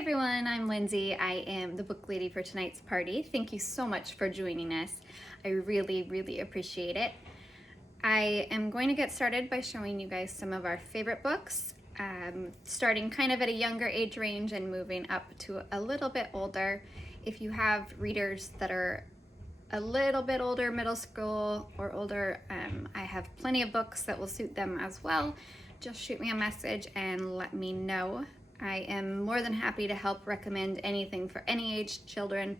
everyone, I'm Lindsay. I am the book lady for tonight's party. Thank you so much for joining us. I really appreciate it. I am going to get started by showing you guys some of our favorite books, starting kind of at a younger age range and moving up to a little bit older. If you have readers that are a little bit older, middle school or older, I have plenty of books that will suit them as well. Just shoot me a message and let me know. I am more than happy to help recommend anything for any age children,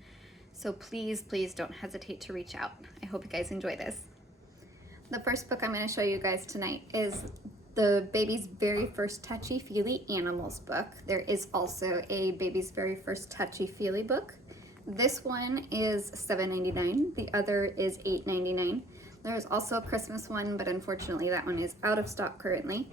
so please don't hesitate to reach out. I hope you guys enjoy this. The first book I'm going to show you guys tonight is the Baby's Very First Touchy-Feely Animals book. There is also a Baby's Very First Touchy-Feely book. This one is $7.99, the other is $8.99. There's also a Christmas one, but unfortunately that one is out of stock currently.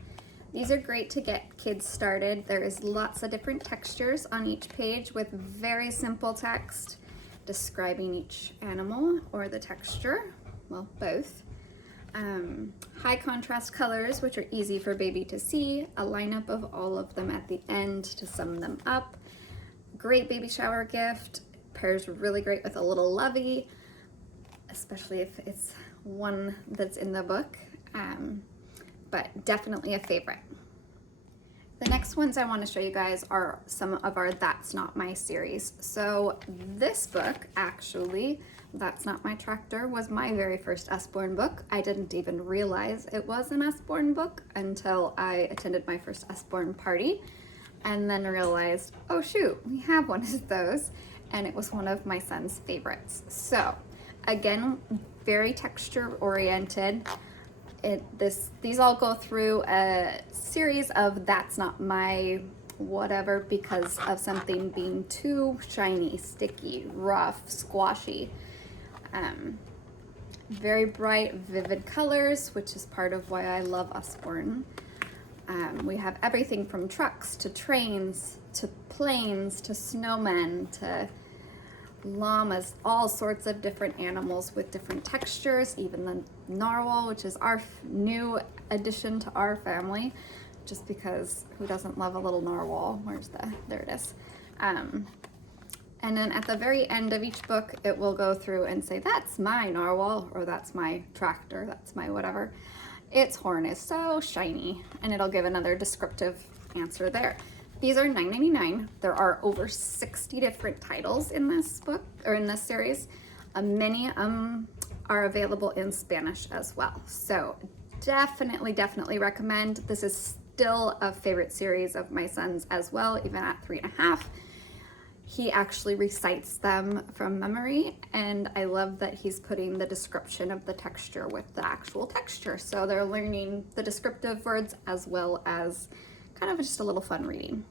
These are great to get kids started. There is lots of different textures on each page with very simple text describing each animal or the texture, well, both. High contrast colors, which are easy for baby to see, a lineup of all of them at the end to sum them up. Great baby shower gift, pairs really great with a little lovey, especially if it's one that's in the book. But definitely a favorite. The next ones I want to show you guys are some of our That's Not My series. So this book, actually, That's Not My Tractor, was my very first Usborne book. I didn't even realize it was an Usborne book until I attended my first Usborne party and then realized, oh shoot, we have one of those, and it was one of my son's favorites. So again, very texture oriented. These all go through a series of That's Not My whatever because of something being too shiny, sticky, rough, squashy. Very bright, vivid colors, which is part of why I love Usborne. We have everything from trucks to trains to planes to snowmen to llamas, all sorts of different animals with different textures, even the narwhal, which is our new addition to our family, just because who doesn't love a little narwhal? There it is. And then at the very end of each book, it will go through and say, that's my narwhal, or that's my tractor, that's my whatever. Its horn is so shiny, and it'll give another descriptive answer there. These are $9.99. There are over 60 different titles in this book, or in this series. Many are available in Spanish as well. So definitely recommend. This is still a favorite series of my son's as well, even at 3.5. He actually recites them from memory, and I love that he's putting the description of the texture with the actual texture. So they're learning the descriptive words as well as kind of just a little fun reading.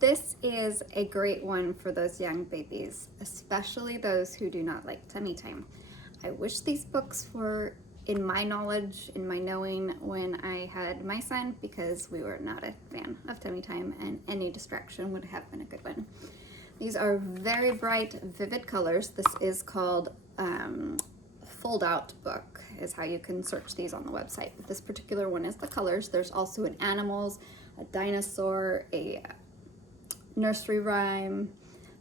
This is a great one for those young babies, especially those who do not like tummy time. I wish these books were in my knowledge, in my knowing when I had my son, because we were not a fan of tummy time and any distraction would have been a good one. These are very bright, vivid colors. This is called Fold Out Book is how you can search these on the website. This particular one is the colors. There's also an animals, a dinosaur, a nursery rhyme.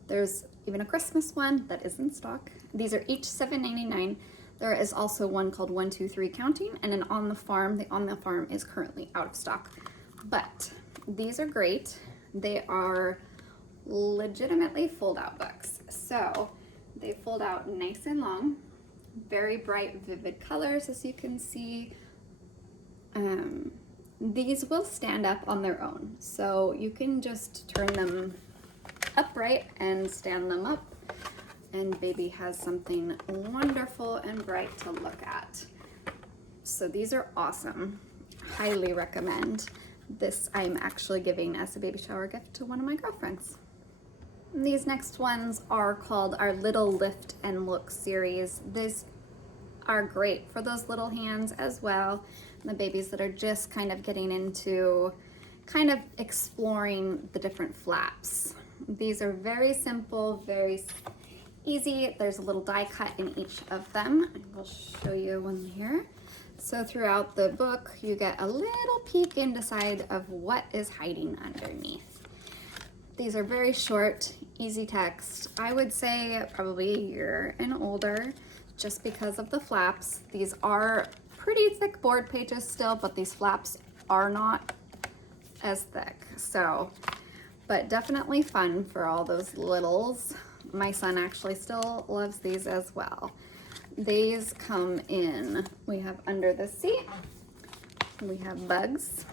There's even a Christmas one that is in stock. These are each $7.99. There is also one called 1, 2, 3 Counting, and an On the Farm. The On the Farm is currently out of stock, but these are great. They are legitimately fold-out books. So they fold out nice and long, very bright, vivid colors, as you can see. These will stand up on their own, so you can just turn them upright and stand them up, and baby has something wonderful and bright to look at. So these are awesome. Highly recommend. This I'm actually giving as a baby shower gift to one of my girlfriends. These next ones are called our Little Lift and Look series. These are great for those little hands as well. The babies that are just kind of getting into kind of exploring the different flaps. These are very simple, very easy. There's a little die cut in each of them. I will show you one here. So throughout the book, you get a little peek inside of what is hiding underneath. These are very short, easy text. I would say probably a year and older, just because of the flaps. These are pretty thick board pages still, but these flaps are not as thick. So, but definitely fun for all those littles. My son actually still loves these as well. These come in, we have Under the Sea, we have Bugs,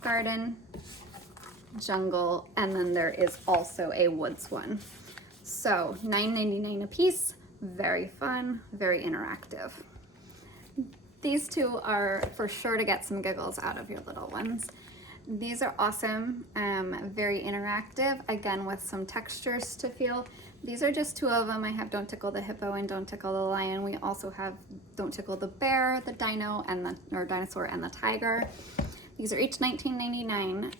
Garden, Jungle, and then there is also a Woods one. So $9.99 a piece, very fun, very interactive. These two are for sure to get some giggles out of your little ones. These are awesome, very interactive, again with some textures to feel. These are just two of them. I have Don't Tickle the Hippo and Don't Tickle the Lion. We also have Don't Tickle the Bear, the Dino, and the Dinosaur and the Tiger. These are each $19.99.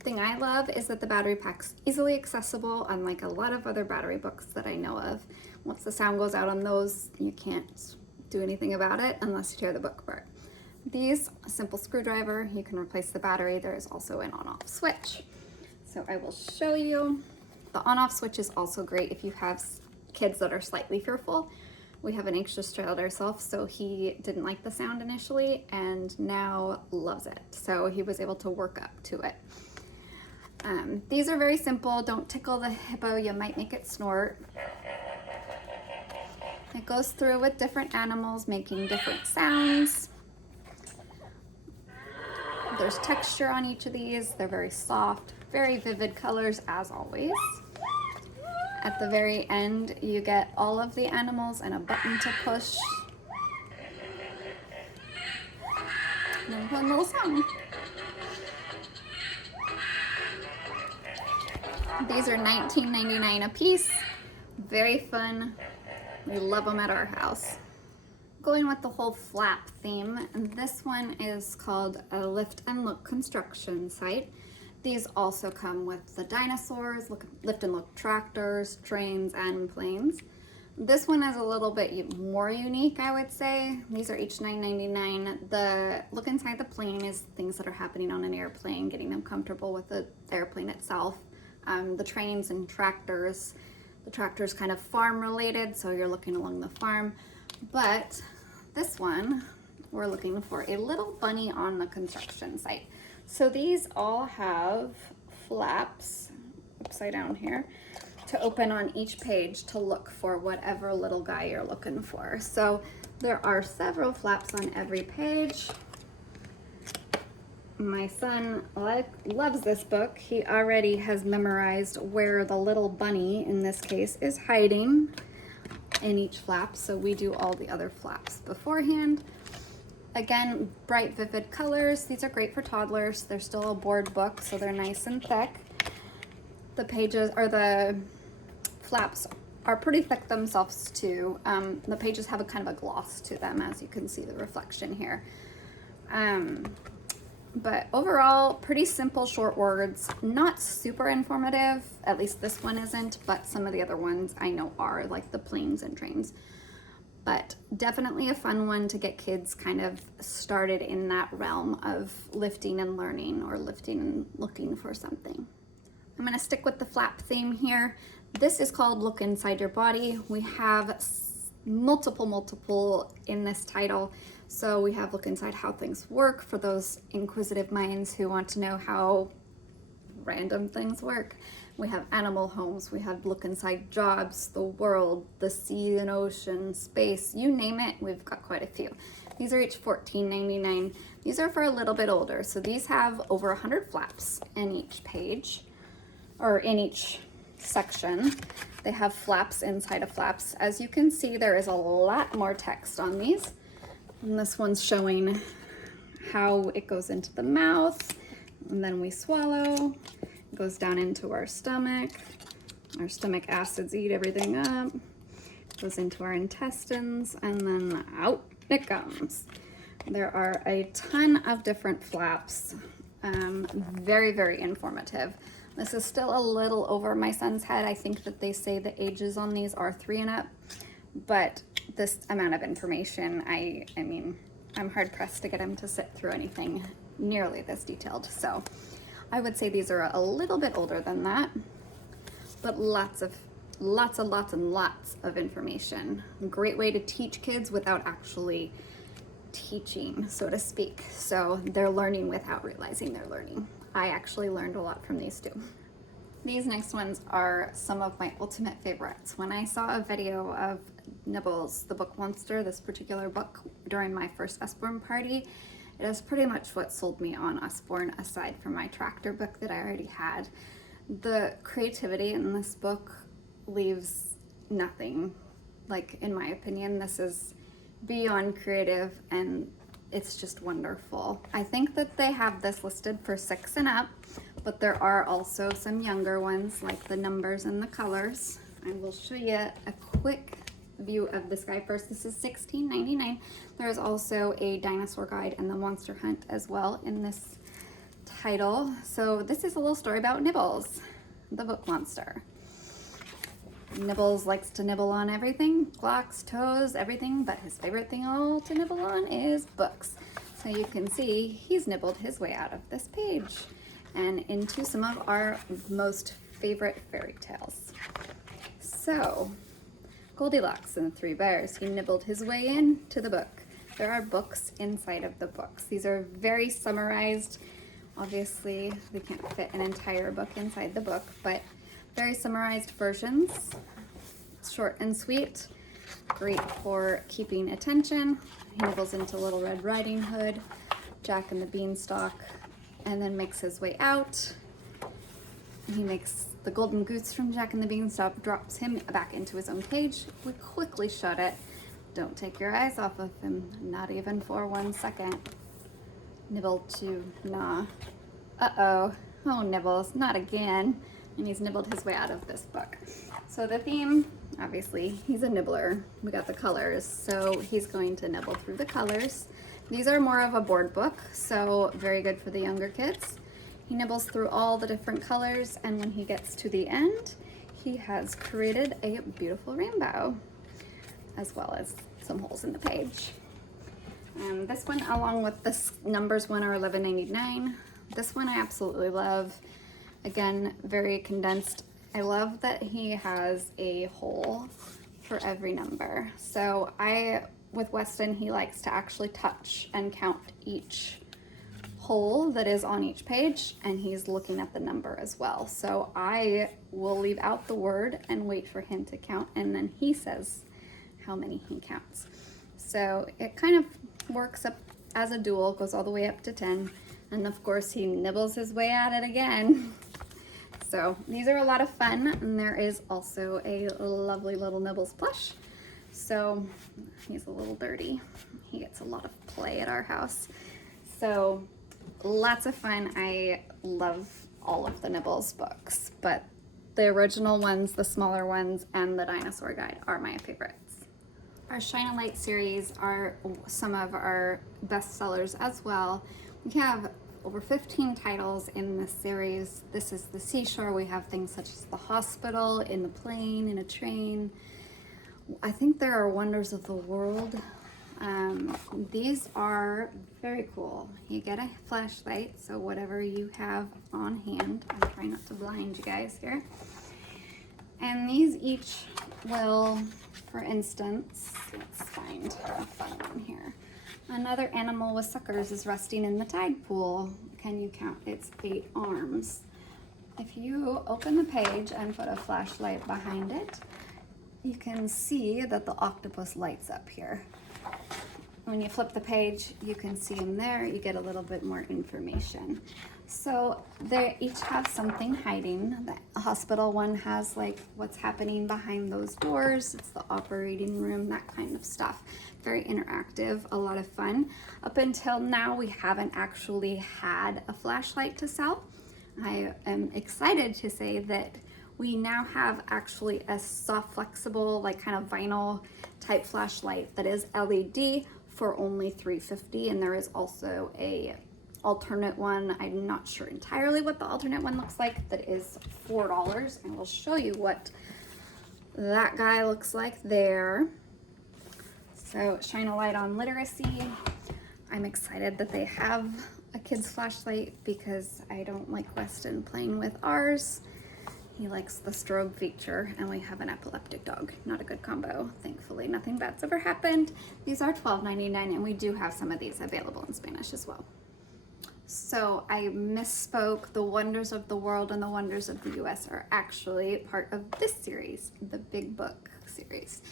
Thing I love is that the battery pack's easily accessible, unlike a lot of other battery books that I know of. Once the sound goes out on those, you can't do anything about it unless you tear the book apart. These, a simple screwdriver, you can replace the battery. There is also an on-off switch. So I will show you. The on-off switch is also great if you have kids that are slightly fearful. We have an anxious child ourselves, so he didn't like the sound initially and now loves it. So he was able to work up to it. These are very simple. Don't tickle the hippo, you might make it snort. It goes through with different animals making different sounds. There's texture on each of these. They're very soft, very vivid colors as always. At the very end, you get all of the animals and a button to push. And then one little song. These are $19.99 a piece. Very fun. We love them at our house. Going with the whole flap theme, and this one is called a Lift and Look construction site. These also come with the dinosaurs, lift and look tractors, trains, and planes. This one is a little bit more unique, I would say. These are each $9.99. The look inside the plane is things that are happening on an airplane, getting them comfortable with the airplane itself. The trains and tractors, the tractor's kind of farm related, so you're looking along the farm. But this one, we're looking for a little bunny on the construction site. So these all have flaps, upside down here, to open on each page to look for whatever little guy you're looking for. So there are several flaps on every page. My son loves this book. He already has memorized where the little bunny, in this case, is hiding in each flap, so we do all the other flaps beforehand. Again, bright, vivid colors. These are great for toddlers. They're still a board book, so they're nice and thick. The pages, or the flaps, are pretty thick themselves too. The pages have a kind of a gloss to them, as you can see the reflection here. But overall, pretty simple short words, not super informative, at least this one isn't, but some of the other ones I know are, like the planes and trains. But definitely a fun one to get kids kind of started in that realm of lifting and learning, or lifting and looking for something. I'm gonna stick with the flap theme here. This is called Look Inside Your Body. We have multiple in this title. So we have Look Inside How Things Work for those inquisitive minds who want to know how random things work. We have Animal Homes, we have Look Inside Jobs, the World, the Sea and Ocean, Space, you name it, we've got quite a few. These are each $14.99. These are for a little bit older, so these have over 100 flaps in each page, or in each section. They have flaps inside of flaps. As you can see, there is a lot more text on these. And this one's showing how it goes into the mouth, and then we swallow. It goes down into our stomach. Our stomach acids eat everything up. It goes into our intestines, and then out it comes. There are a ton of different flaps. Very, very informative. This is still a little over my son's head. I think that they say the ages on these are 3 and up, but this amount of information, I mean, I'm hard pressed to get him to sit through anything nearly this detailed. So I would say these are a little bit older than that, but lots and lots of information. Great way to teach kids without actually teaching, so to speak. So they're learning without realizing they're learning. I actually learned a lot from these too. These next ones are some of my ultimate favorites. When I saw a video of Nibbles, the book monster, this particular book, during my first Usborne party, it is pretty much what sold me on Usborne, aside from my tractor book that I already had. The creativity in this book leaves nothing. Like, in my opinion, this is beyond creative, and it's just wonderful. I think that they have this listed for 6 and up, but there are also some younger ones, like the numbers and the colors. I will show you a quick view of this guy first. This is $16.99. There is also a dinosaur guide and the monster hunt as well in this title. So this is a little story about Nibbles, the book monster. Nibbles likes to nibble on everything, blocks, toes, everything, but his favorite thing all to nibble on is books. So you can see he's nibbled his way out of this page and into some of our most favorite fairy tales. So, Goldilocks and the Three Bears, he nibbled his way into the book. There are books inside of the books. These are very summarized. Obviously, they can't fit an entire book inside the book, but very summarized versions, short and sweet, great for keeping attention. He nibbles into Little Red Riding Hood, Jack and the Beanstalk, and then makes his way out. He makes the golden goose from Jack and the Beanstalk, drops him back into his own page. We quickly shut it. Don't take your eyes off of him, not even for 1 second. Nibble to gnaw. Uh-oh, oh Nibbles, not again. And he's nibbled his way out of this book. So the theme, obviously, he's a nibbler. We got the colors, so he's going to nibble through the colors. These are more of a board book, so very good for the younger kids. He nibbles through all the different colors, and when he gets to the end, he has created a beautiful rainbow, as well as some holes in the page. This one, along with this numbers one, are $11.99. This one I absolutely love. Again, very condensed. I love that he has a hole for every number. So with Weston, he likes to actually touch and count each hole that is on each page, and he's looking at the number as well. So I will leave out the word and wait for him to count, and then he says how many he counts. So it kind of works up as a duel, goes all the way up to 10, and of course he nibbles his way at it again. So these are a lot of fun, and there is also a lovely little Nibbles plush. So he's a little dirty. He gets a lot of play at our house. So lots of fun. I love all of the Nibbles books, but the original ones, the smaller ones, and the dinosaur guide are my favorites. Our Shine a Light series are some of our best sellers as well. We have over 15 titles in this series. This is the seashore. We have things such as the hospital, in the plane, in a train. I think there are wonders of the world. These are very cool. You get a flashlight, so whatever you have on hand. I'm trying not to blind you guys here. And these each will, for instance, let's find a fun one here. Another animal with suckers is resting in the tide pool. Can you count its 8 arms? If you open the page and put a flashlight behind it, you can see that the octopus lights up here. When you flip the page, you can see him there. You get a little bit more information. So they each have something hiding. The hospital one has like what's happening behind those doors. It's the operating room, that kind of stuff. Very interactive, a lot of fun. Up until now, we haven't actually had a flashlight to sell. I am excited to say that we now have actually a soft, flexible, like kind of vinyl type flashlight that is LED for only $3.50, and there is also a alternate one. I'm not sure entirely what the alternate one looks like. That is $4, and we'll show you what that guy looks like there. So Shine a Light on Literacy. I'm excited that they have a kid's flashlight because I don't like Weston playing with ours. He likes the strobe feature, and we have an epileptic dog. Not a good combo. Thankfully, nothing bad's ever happened. These are $12.99, and we do have some of these available in Spanish as well. So I misspoke. The Wonders of the World and the Wonders of the US are actually part of this series, the Big Book series.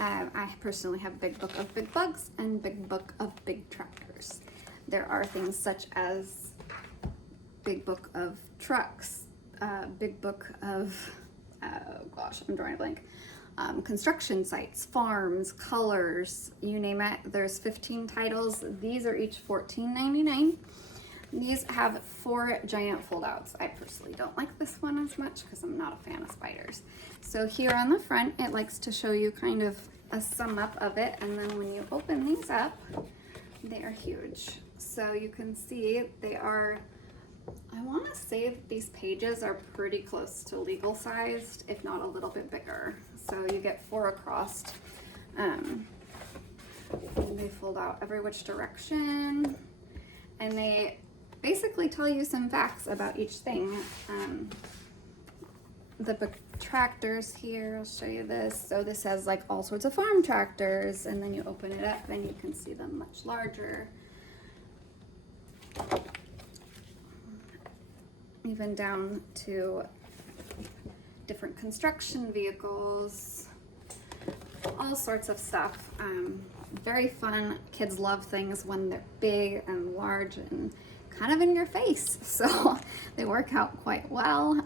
I personally have Big Book of Big Bugs and Big Book of Big Tractors. There are things such as Big Book of Trucks, Big Book of, gosh, I'm drawing a blank, construction sites, farms, colors, you name it. There's 15 titles. These are each $14.99. These have 4 giant foldouts. I personally don't like this one as much because I'm not a fan of spiders. So here on the front, it likes to show you kind of a sum up of it, and then when you open these up, they are huge. So you can see they are, I want to say these pages are pretty close to legal sized, if not a little bit bigger. So you get 4 across. They fold out every which direction, and they basically tell you some facts about each thing. The big tractors here, I'll show you this. So this has like all sorts of farm tractors, and then you open it up and you can see them much larger. Even down to different construction vehicles, all sorts of stuff. Very fun. Kids love things when they're big and large and kind of in your face, so they work out quite well.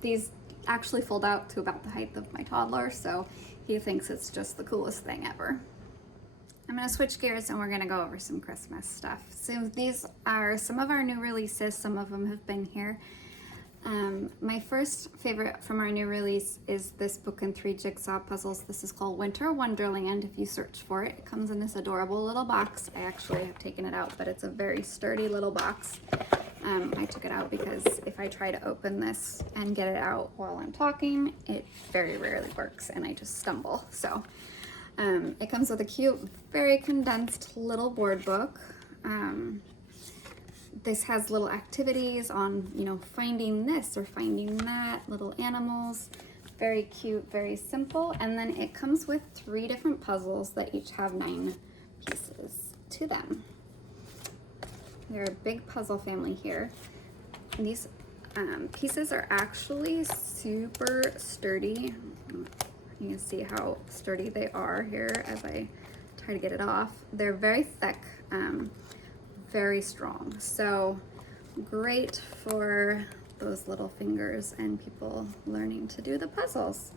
These actually fold out to about the height of my toddler, so he thinks it's just the coolest thing ever. I'm going to switch gears and we're going to go over some Christmas stuff. So these are some of our new releases. Some of them have been here. My first favorite from our new release is this book in 3 jigsaw puzzles. This is called Winter Wonderland. If you search for it, it comes in this adorable little box. I actually have taken it out, but it's a very sturdy little box. I took it out because if I try to open this and get it out while I'm talking, it very rarely works and I just stumble. So it comes with a cute, very condensed little board book. This has little activities on, you know, finding this or finding that, little animals. Very cute, very simple. And then it comes with 3 different puzzles that each have 9 pieces to them. They're a big puzzle family here. These pieces are actually super sturdy. You can see how sturdy they are here as I try to get it off. They're very thick. Very strong, so great for those little fingers and people learning to do the puzzles.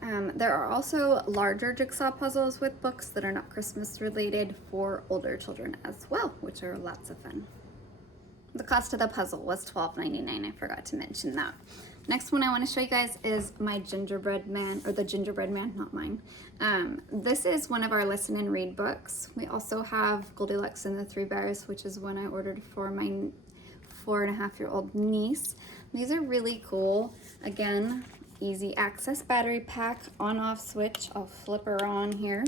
There are also larger jigsaw puzzles with books that are not Christmas related for older children as well, which are lots of fun. The cost of the puzzle was $12.99. I forgot to mention that. Next one I want to show you guys is my gingerbread man, or the gingerbread man, not mine. This is one of our listen and read books. We also have Goldilocks and the 3 Bears, which is one I ordered for my 4.5-year-old niece. These are really cool. Again, easy access battery pack, on-off switch. I'll flip her on here.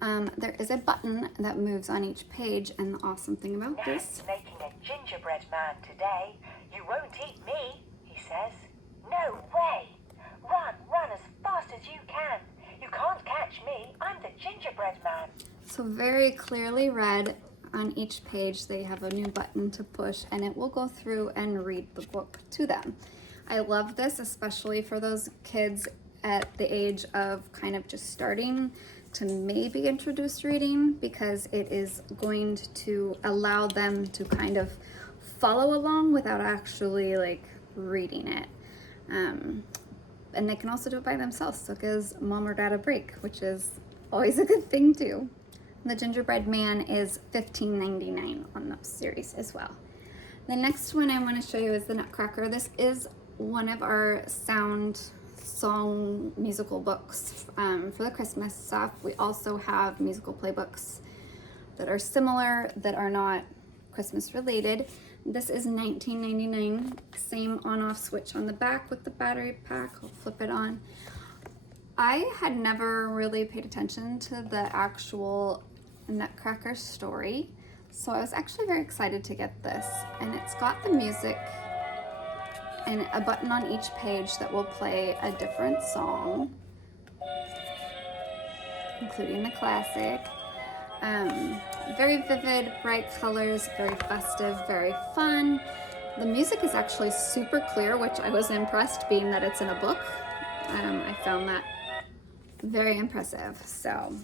There is a button that moves on each page, and the awesome thing about this... making a gingerbread man today. You won't eat me, he says. No way! Run as fast as you can. You can't catch me. I'm the gingerbread man. So very clearly read on each page. They have a new button to push, and it will go through and read the book to them. I love this, especially for those kids at the age of kind of just starting to maybe introduce reading, because it is going to allow them to kind of follow along without actually like reading it. And they can also do it by themselves, so it gives mom or dad a break, which is always a good thing too. The Gingerbread Man is $15.99 on the series as well. The next one I want to show you is the Nutcracker. This is one of our song musical books for the Christmas stuff. We also have musical playbooks that are similar, that are not Christmas related. This is $19.99, same on-off switch on the back with the battery pack. I'll flip it on. I had never really paid attention to the actual Nutcracker story. So I was actually very excited to get this, and it's got the music and a button on each page that will play a different song, including the classic. Very vivid, bright colors, very festive, very fun. The music is actually super clear, which I was impressed being that it's in a book. I found that very impressive. So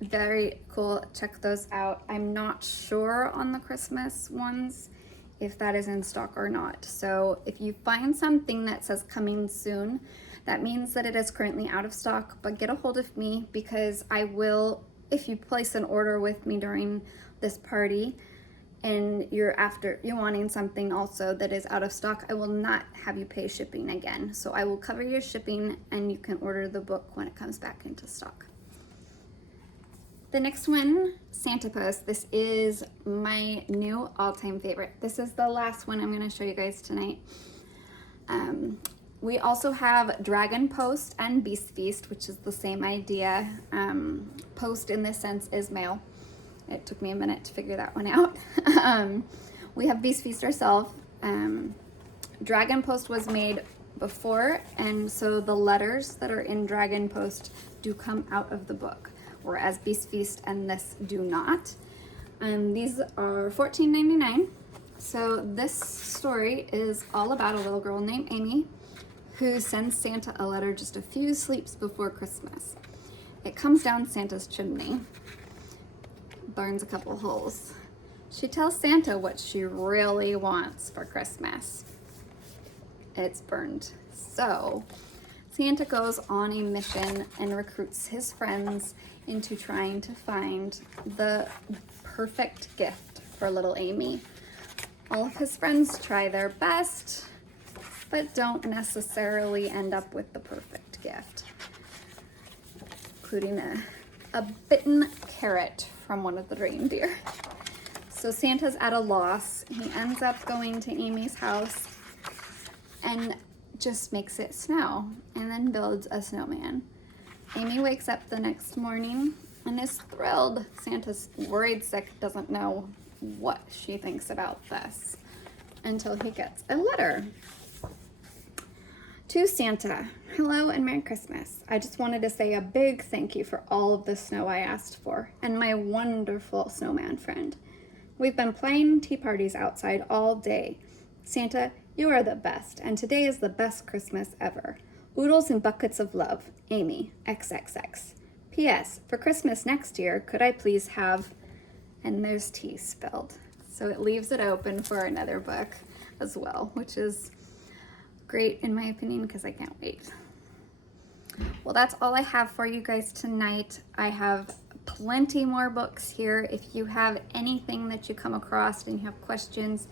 very cool. Check those out. I'm not sure on the Christmas ones if that is in stock or not. So if you find something that says coming soon, that means that it is currently out of stock, but get a hold of me because I will, if you place an order with me during this party and you're wanting something also that is out of stock, I will not have you pay shipping again. So I will cover your shipping and you can order the book when it comes back into stock. The next one, Santa Post. This is my new all-time favorite. This is the last one I'm going to show you guys tonight. We also have Dragon Post and Beast Feast, which is the same idea. Post in this sense is mail. It took me a minute to figure that one out. We have Beast Feast ourselves. Dragon Post was made before, and so the letters that are in Dragon Post do come out of the book, whereas Beast Feast and this do not. These are $14.99. So this story is all about a little girl named Amy who sends Santa a letter just a few sleeps before Christmas. It comes down Santa's chimney, burns a couple holes. She tells Santa what she really wants for Christmas. It's burned. So Santa goes on a mission and recruits his friends into trying to find the perfect gift for little Amy. All of his friends try their best, but don't necessarily end up with the perfect gift, including a bitten carrot from one of the reindeer. So Santa's at a loss. He ends up going to Amy's house and just makes it snow and then builds a snowman. Amy wakes up the next morning and is thrilled. Santa's worried sick, doesn't know what she thinks about this until he gets a letter. To Santa, hello and Merry Christmas. I just wanted to say a big thank you for all of the snow I asked for and my wonderful snowman friend. We've been playing tea parties outside all day. Santa, you are the best, and today is the best Christmas ever. Oodles and buckets of love, Amy, XXX. P.S. For Christmas next year, could I please have... And there's tea spilled. So it leaves it open for another book as well, which is great in my opinion because I can't wait. Well, that's all I have for you guys tonight. I have plenty more books here. If you have anything that you come across and you have questions,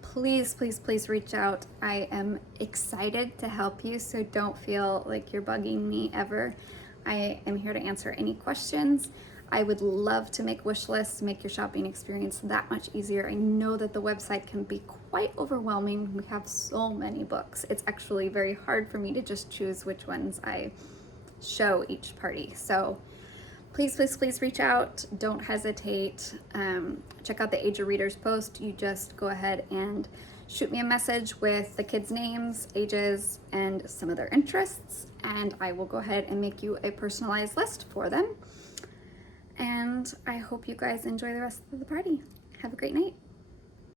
please, please, please reach out. I am excited to help you, so don't feel like you're bugging me ever. I am here to answer any questions. I would love to make wish lists, make your shopping experience that much easier. I know that the website can be quite overwhelming. We have so many books. It's actually very hard for me to just choose which ones I show each party. So please, please, please reach out. Don't hesitate. Check out the Age of Readers post. You just go ahead and shoot me a message with the kids' names, ages, and some of their interests, and I will go ahead and make you a personalized list for them. And I hope you guys enjoy the rest of the party. Have a great night.